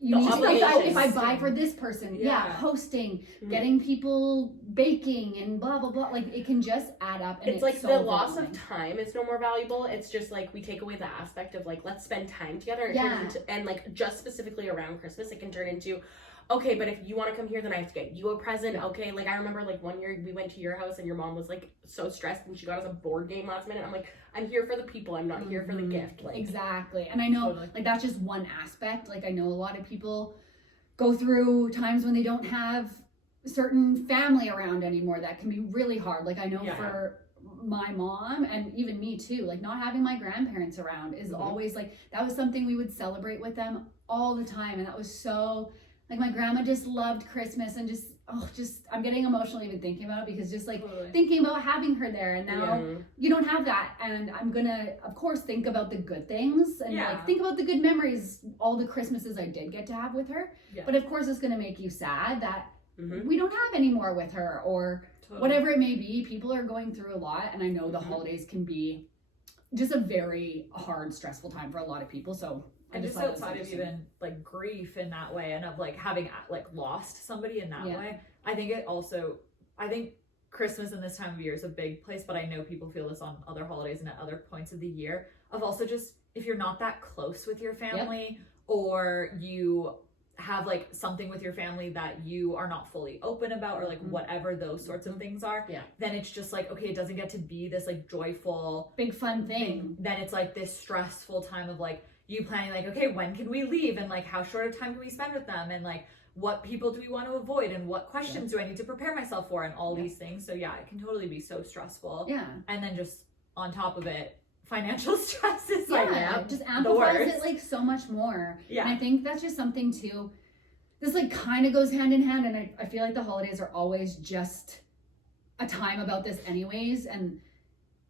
you The need to, like, if I obligations. buy for this person, Yeah. hosting, getting people baking and blah blah blah, like it can just add up, and it's like so the loss of overwhelming. time is no more valuable. It's just like we take away the aspect of like, let's spend time together, and, Yeah. and like just specifically around Christmas, it can turn into, okay, but if you want to come here, then I have to get you a present. Okay, like I remember like one year we went to your house and your mom was like so stressed and she got us a board game last minute. I'm like, I'm here for the people, I'm not here for the gift. Like Exactly. And I know Totally. like that's just one aspect. Like I know a lot of people go through times when they don't have certain family around anymore. That can be really hard. Like I know Yeah. for my mom and even me too, like not having my grandparents around is always like, that was something we would celebrate with them all the time. And that was so, like my grandma just loved Christmas and just I'm getting emotional even thinking about it, because just like thinking about having her there, and now you don't have that. And I'm gonna of course think about the good things and like think about the good memories, all the Christmases I did get to have with her. But of course it's gonna make you sad that we don't have any more with her, or whatever it may be. People are going through a lot, and I know the holidays can be just a very hard, stressful time for a lot of people. So and just outside of even like grief in that way, and of like having like lost somebody in that way, I think Christmas and this time of year is a big place, but I know people feel this on other holidays and at other points of the year, of also just if you're not that close with your family, or you have like something with your family that you are not fully open about, or like whatever those sorts of things are, then it's just like, okay, it doesn't get to be this like joyful big fun thing. Then it's like this stressful time of like you planning like, okay, when can we leave, and like how short of time can we spend with them, and like what people do we want to avoid, and what questions do I need to prepare myself for, and all these things. So yeah, it can totally be so stressful. And then just on top of it, financial stress is like just amplifies it like so much more. And I think that's just something too, this like kind of goes hand in hand, and I feel like the holidays are always just a time about this anyways. And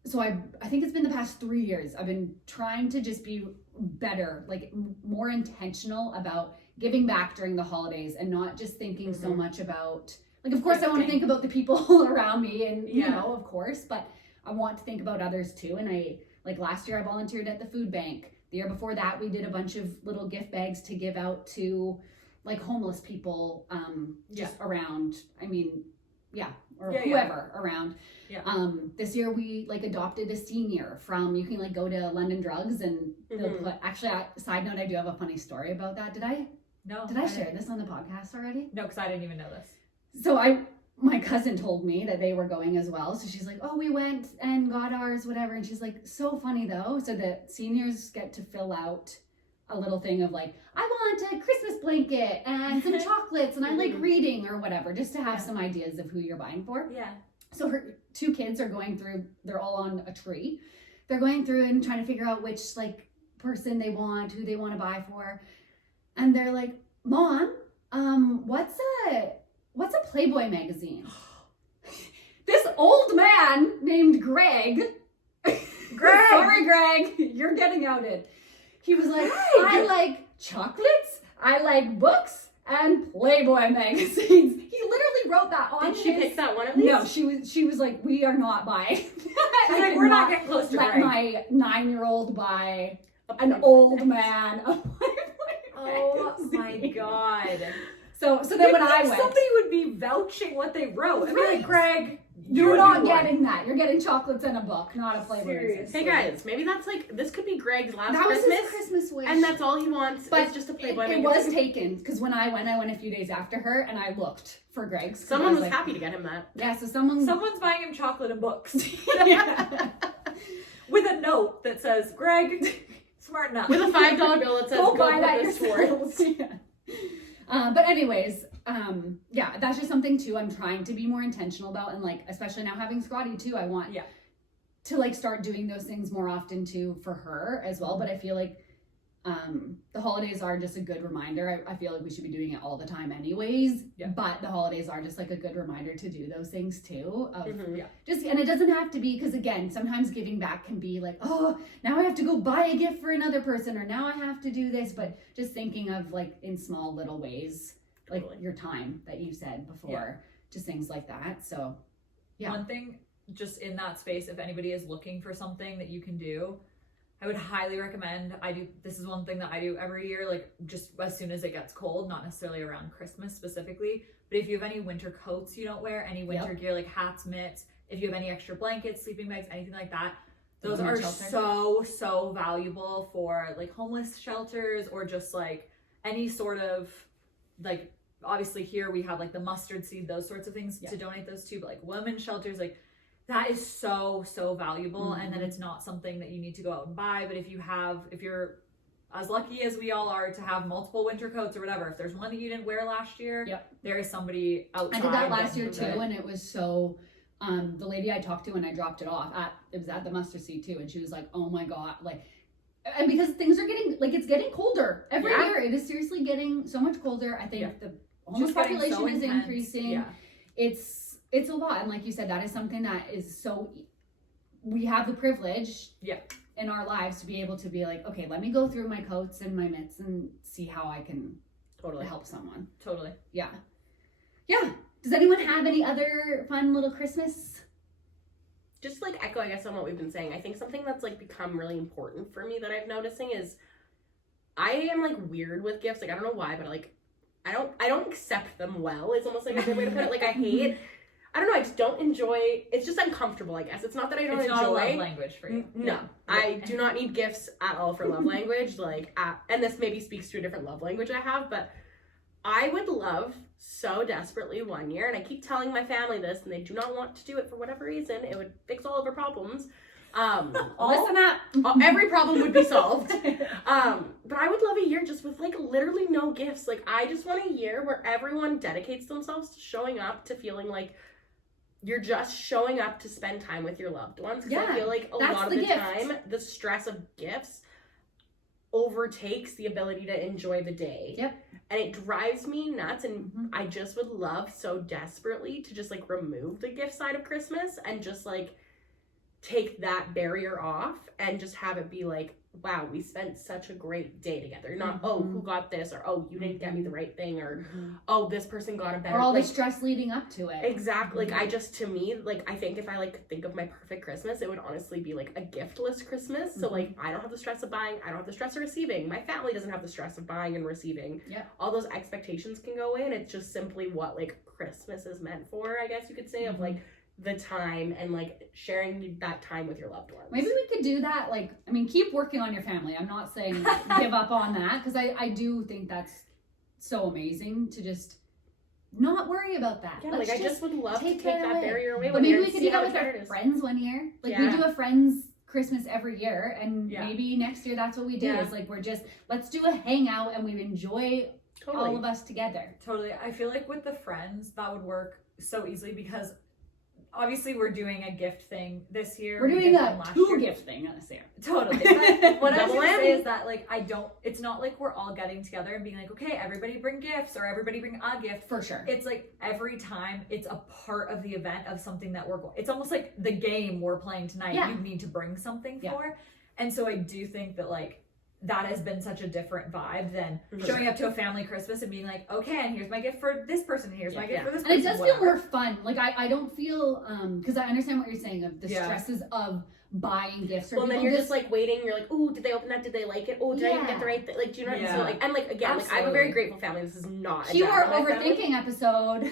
so I think it's been the past 3 years I've been trying to just be better, like more intentional about giving back during the holidays, and not just thinking so much about, like, of course I want to think about the people around me, and you know, of course, but I want to think about others too. And I, like last year I volunteered at the food bank. The year before that we did a bunch of little gift bags to give out to like homeless people just around, I mean, or whoever around. This year we like adopted a senior from, you can like go to London Drugs and they'll put, actually, side note, I do have a funny story about that. Did I share this on the podcast already? No, because I didn't even know this. So my cousin told me that they were going as well. So she's like, oh, we went and got ours, whatever. And she's like, so funny though. So the seniors get to fill out a little thing of like, I want a Christmas blanket and some chocolates, and I like reading or whatever, just to have some ideas of who you're buying for. So her 2 kids are going through, they're all on a tree. They're going through and trying to figure out which like person they want, who they want to buy for. And they're like, Mom, what's a Playboy magazine? This old man named Greg. Sorry, Greg, you're getting outed. He was like, I like chocolates, I like books, and Playboy magazines. He literally wrote that on Did she pick that one of these? No, she was like, we are not buying. She's like, we're not getting close to let Greg. my 9-year-old buy an old man a Playboy Oh magazine. my god. So then when I went, somebody would be vouching what they wrote. I'd be like, Greg, you're not getting that. You're getting chocolates and a book, not a Playboy magazine. Hey guys, maybe that's like, this could be Greg's last That was Christmas. his Christmas wish. And that's all he wants. But it's just a Playboy it magazine. was taken, because when I went a few days after her, and I looked for Greg's. Someone was like, happy to get him that. Yeah, so someone's buying him chocolate and books. yeah. With a note that says, Greg, smart enough. With a $5 bill that says, Go go buy put that this yourselves. towards. But anyways, that's just something too I'm trying to be more intentional about, and like especially now having Scotty too, I want to like start doing those things more often too for her as well. But I feel like the holidays are just a good reminder. I feel like we should be doing it all the time anyways, but the holidays are just like a good reminder to do those things too, of just, and it doesn't have to be, because again, sometimes giving back can be like, oh, now I have to go buy a gift for another person, or now I have to do this. But just thinking of like in small little ways, like your time that you said before, just things like that. So one thing just in that space, if anybody is looking for something that you can do, I would highly recommend, this is one thing that I do every year, like just as soon as it gets cold, not necessarily around Christmas specifically, but if you have any winter coats you don't wear, any winter gear like hats, mitts, if you have any extra blankets, sleeping bags, anything like that, those are so valuable for like homeless shelters, or just like any sort of like, obviously here we have like the mustard seed, those sorts of things to donate those to, but like women's shelters, like that is so valuable. And then it's not something that you need to go out and buy, but if you're as lucky as we all are to have multiple winter coats or whatever, if there's one that you didn't wear last year, there is somebody outside. I did that last year too, and it was so. The lady I talked to when I dropped it off it was at the mustard seed too, and she was like, "Oh my god!" Like, and because things are getting it's getting colder every year. It is seriously getting so much colder. I think the homeless population is increasing. Yeah. It's a lot, and like you said, that is something that is so. We have the privilege. In our lives to be able to be like, okay, let me go through my coats and my mitts and see how I can help someone. Totally. Yeah. Does anyone have any other fun little Christmas? Just like echo, I guess, on what we've been saying. I think something that's like become really important for me that I'm noticing is I am like weird with gifts. Like, I don't know why, but like I don't accept them well. It's almost like a good way to put it. Like, I don't know, I just don't enjoy, it's just uncomfortable, I guess. It's not that I don't enjoy. It's not a love language for you. No, I do not need gifts at all for love language. And this maybe speaks to a different love language I have, but I would love so desperately one year, and I keep telling my family this, and they do not want to do it for whatever reason. It would fix all of our problems. Listen up. Every problem would be solved. But I would love a year just with like literally no gifts. Like, I just want a year where everyone dedicates themselves to showing up, to feeling like you're just showing up to spend time with your loved ones. Because I feel like a lot of the time, the stress of gifts overtakes the ability to enjoy the day. And it drives me nuts. And I just would love so desperately to just like remove the gift side of Christmas and just like take that barrier off and just have it be like, wow, we spent such a great day together. Not, oh, who got this, or oh, you didn't get me the right thing, or oh, this person got a better, or all the stress leading up to it. Exactly. Like, I just, to me, like, I think if I like think of my perfect Christmas, it would honestly be like a giftless Christmas. So like, I don't have the stress of buying, I don't have the stress of receiving, my family doesn't have the stress of buying and receiving. All those expectations can go away, and it's just simply what like Christmas is meant for, I guess you could say, of like the time and like sharing that time with your loved ones. Maybe we could do that. Like, I mean, keep working on your family. I'm not saying give up on that, because I do think that's so amazing to just not worry about that. Yeah, like I just would love to take that barrier away. But maybe we could do that with our friends one year. Like we do a friends Christmas every year, and maybe next year that's what we do. Is like let's do a hangout and we enjoy all of us together. Totally. I feel like with the friends that would work so easily, because obviously we're doing a gift thing this year. We're doing a gift thing this year. Totally. But what I was going to say is that like it's not like we're all getting together and being like, okay, everybody bring gifts or everybody bring a gift. For sure. It's like every time it's a part of the event of something that we're going. It's almost like the game we're playing tonight. You need to bring something for. And so I do think that like that has been such a different vibe than showing up to a family Christmas and being like, okay, and here's my gift for this person, and here's my gift for this person. And it does feel more fun. Like I don't feel because I understand what you're saying of the stresses of buying gifts. Or well, then you're just like waiting. You're like, oh, did they open that? Did they like it? Oh, did I even get the right thing? Like, do you know what I mean? So like, and like again, like I have a very grateful family. This is not a our overthinking episode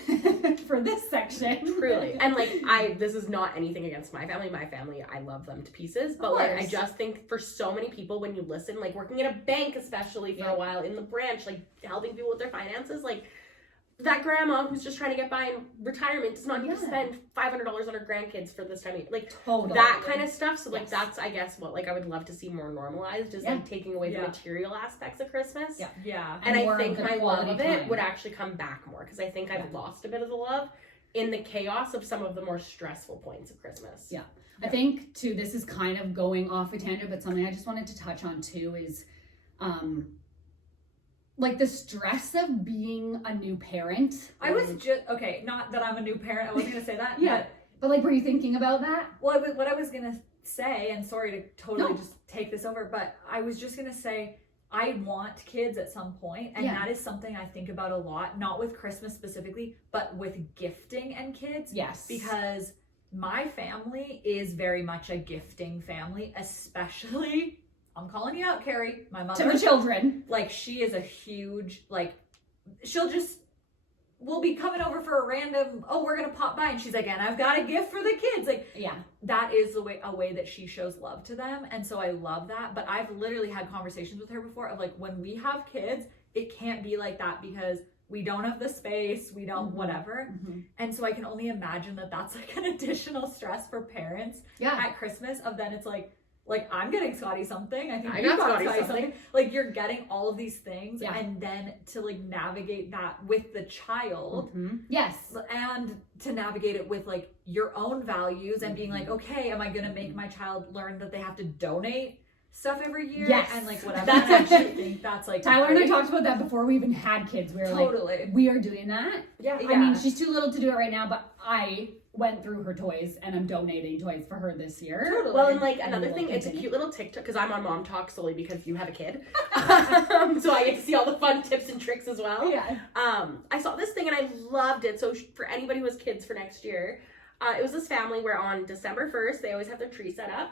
for this section. Truly. And like this is not anything against my family. My family, I love them to pieces. But like I just think for so many people, when you listen, like working at a bank, especially for a while in the branch, like helping people with their finances, like that grandma who's just trying to get by in retirement does not need to spend $500 on her grandkids for this time. Like that kind of stuff. So like that's, I guess, what like I would love to see more normalized is like taking away the material aspects of Christmas. And I think my love of it would actually come back more, because I think I've lost a bit of the love in the chaos of some of the more stressful points of Christmas. I think too, this is kind of going off a tangent, but something I just wanted to touch on too is like the stress of being a new parent. I was just, okay, not that I'm a new parent, I wasn't going to say that. But like, were you thinking about that? Well, what I was going to say, and sorry to totally just take this over, but I was just going to say, I want kids at some point, and that is something I think about a lot, not with Christmas specifically, but with gifting and kids. Yes. Because my family is very much a gifting family, especially, I'm calling you out, Carrie, my mother. To the children. Like, she is a huge, like, we'll be coming over for a random, oh, we're going to pop by, and she's like, and I've got a gift for the kids. Like, that is a way that she shows love to them, and so I love that. But I've literally had conversations with her before of like, when we have kids, it can't be like that because we don't have the space, we don't whatever. And so I can only imagine that that's like an additional stress for parents at Christmas of then it's like, like, I'm getting Scotty something. I think I you got got Scotty Scotty something. something. Like, you're getting all of these things, Yeah. and then to like navigate that with the child, Yes. and to navigate it with like your own values and being like, okay, am I gonna make my child learn that they have to donate stuff every year? Yes. And like whatever. That's I actually think that's like Tyler and I great. talked about that before we even had kids. We were Totally. like, we are doing that. Yeah. I mean, she's too little to do it right now, but I went through her toys and I'm donating toys for her this year. Totally. Well, and like And another we'll thing, it's a continue. cute little TikTok because I'm on Mom Talk solely because you have a kid, so I get to see all the fun tips and tricks as well. Yeah. I saw this thing and I loved it. So for anybody who has kids for next year, it was this family where on December 1st they always have their tree set up,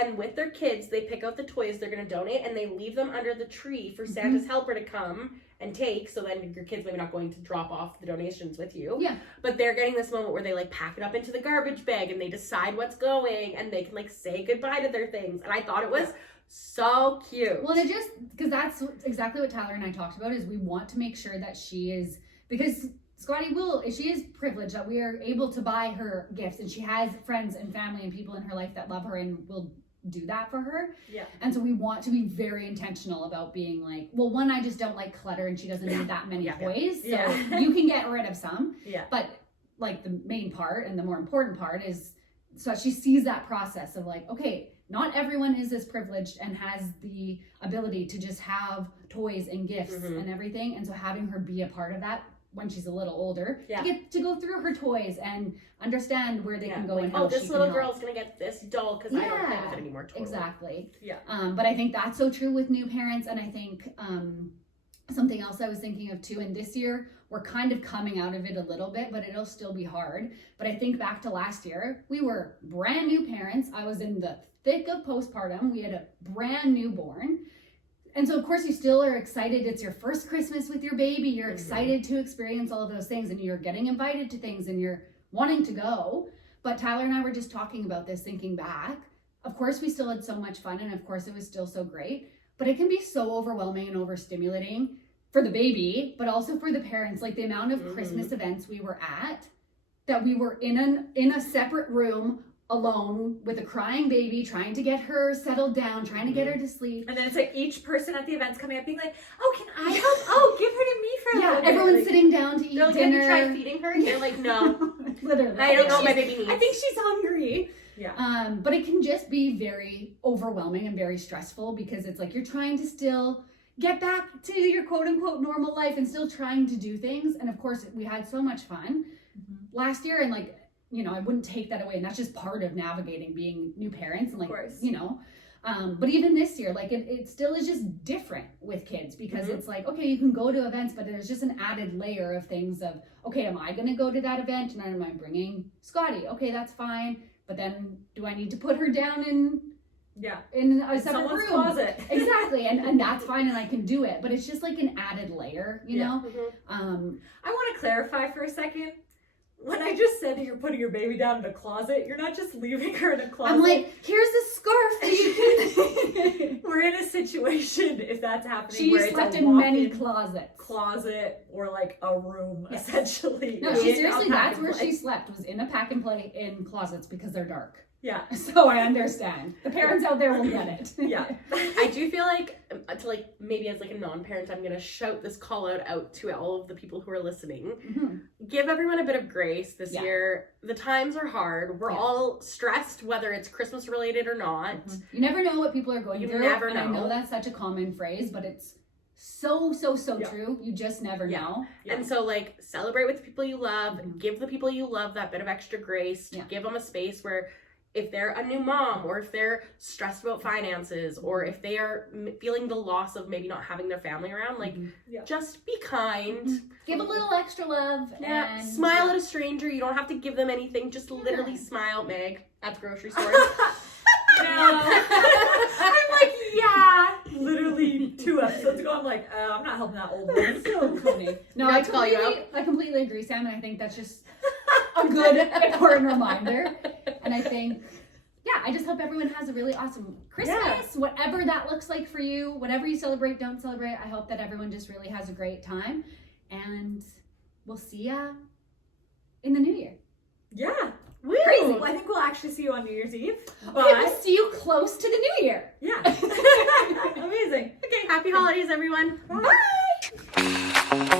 and with their kids they pick out the toys they're gonna donate and they leave them under the tree for Santa's helper to come and take. So then your kids maybe not going to drop off the donations with you. Yeah. But they're getting this moment where they like pack it up into the garbage bag and they decide what's going and they can like say goodbye to their things. And I thought it was so cute. Well, it just, because that's exactly what Tyler and I talked about, is we want to make sure that she is, because Scotty she is privileged that we are able to buy her gifts, and she has friends and family and people in her life that love her and will do that for her. Yeah. And so we want to be very intentional about being like, well, one, I just don't like clutter and she doesn't need that many toys. So Yeah. you can get rid of some. Yeah. But like the main part and the more important part is so she sees that process of like, okay, not everyone is as privileged and has the ability to just have toys and gifts and everything. And so having her be a part of that when she's a little older, to get to go through her toys and understand where they can go like, and how this she little can help. girl's gonna get this doll because I don't play with it anymore. Totally. Exactly. Yeah. But I think that's so true with new parents, and I think something else I was thinking of too, and this year we're kind of coming out of it a little bit, but it'll still be hard. But I think back to last year, we were brand new parents. I was in the thick of postpartum. We had a brand newborn. And so, of course, you still are excited. It's your first Christmas with your baby. You're excited to experience all of those things, and you're getting invited to things, and you're wanting to go. But Tyler and I were just talking about this, thinking back. Of course, we still had so much fun, and of course, it was still so great. But it can be so overwhelming and overstimulating for the baby, but also for the parents. Like the amount of Christmas events we were at, that we were in a separate room, alone with a crying baby, trying to get her settled down, trying to get her to sleep. And then it's like each person at the event's coming up being like, oh, can I help? Oh, give her to me for a little bit. Everyone's Like, sitting down to eat They're like, dinner. have you tried feeding her? And you're like, no. Literally. I don't know what my baby needs. I think she's hungry. Yeah. But it can just be very overwhelming and very stressful because it's like you're trying to still get back to your quote unquote normal life and still trying to do things. And of course, we had so much fun last year, and like, you know, I wouldn't take that away. And that's just part of navigating being new parents. And like, you know, but even this year, like it still is just different with kids because it's like, okay, you can go to events, but there's just an added layer of things of, okay, am I going to go to that event? And am I bringing Scotty? Okay, that's fine. But then do I need to put her down in a separate someone's room? closet. Exactly. And that's fine. And I can do it. But it's just like an added layer, you know? I want to clarify for a second. When I just said that you're putting your baby down in a closet, you're not just leaving her in a closet. I'm like, here's the scarf that you can. We're in a situation, if that's happening, She where it's slept a in many walk-in closets. Closet or like a room, essentially. No, in she a seriously, pack that's and where play. she slept, was in a pack and play in closets because they're dark. Yeah. So I understand. The parents out there will get it. Yeah. I do feel like, to like, maybe as like a non-parent, I'm going to shout this call out to all of the people who are listening. Give everyone a bit of grace this year. The times are hard. We're all stressed, whether it's Christmas related or not. You never know what people are going through. never and I know. know that's such a common phrase, but it's so true. You just never know. And so, like, celebrate with the people you love. Give the people you love that bit of extra grace. Give them a space where, if they're a new mom, or if they're stressed about finances, or if they are feeling the loss of maybe not having their family around, like, just be kind. Give a little extra love. Yeah, And smile at a stranger. You don't have to give them anything. Just literally smile, Meg, at the grocery store. I'm like, literally 2 episodes ago, I'm like, I'm not helping that old woman. So funny. No, I call you out. I completely agree, Sam, and I think that's just a good, important reminder. And I think, I just hope everyone has a really awesome Christmas, whatever that looks like for you, whatever you celebrate, don't celebrate. I hope that everyone just really has a great time, and we'll see ya in the new year. Yeah. Woo! Crazy. Well, I think we'll actually see you on New Year's Eve. Okay, But we'll see you close to the new year. yeah. Amazing. Okay, happy holidays, everyone. Bye.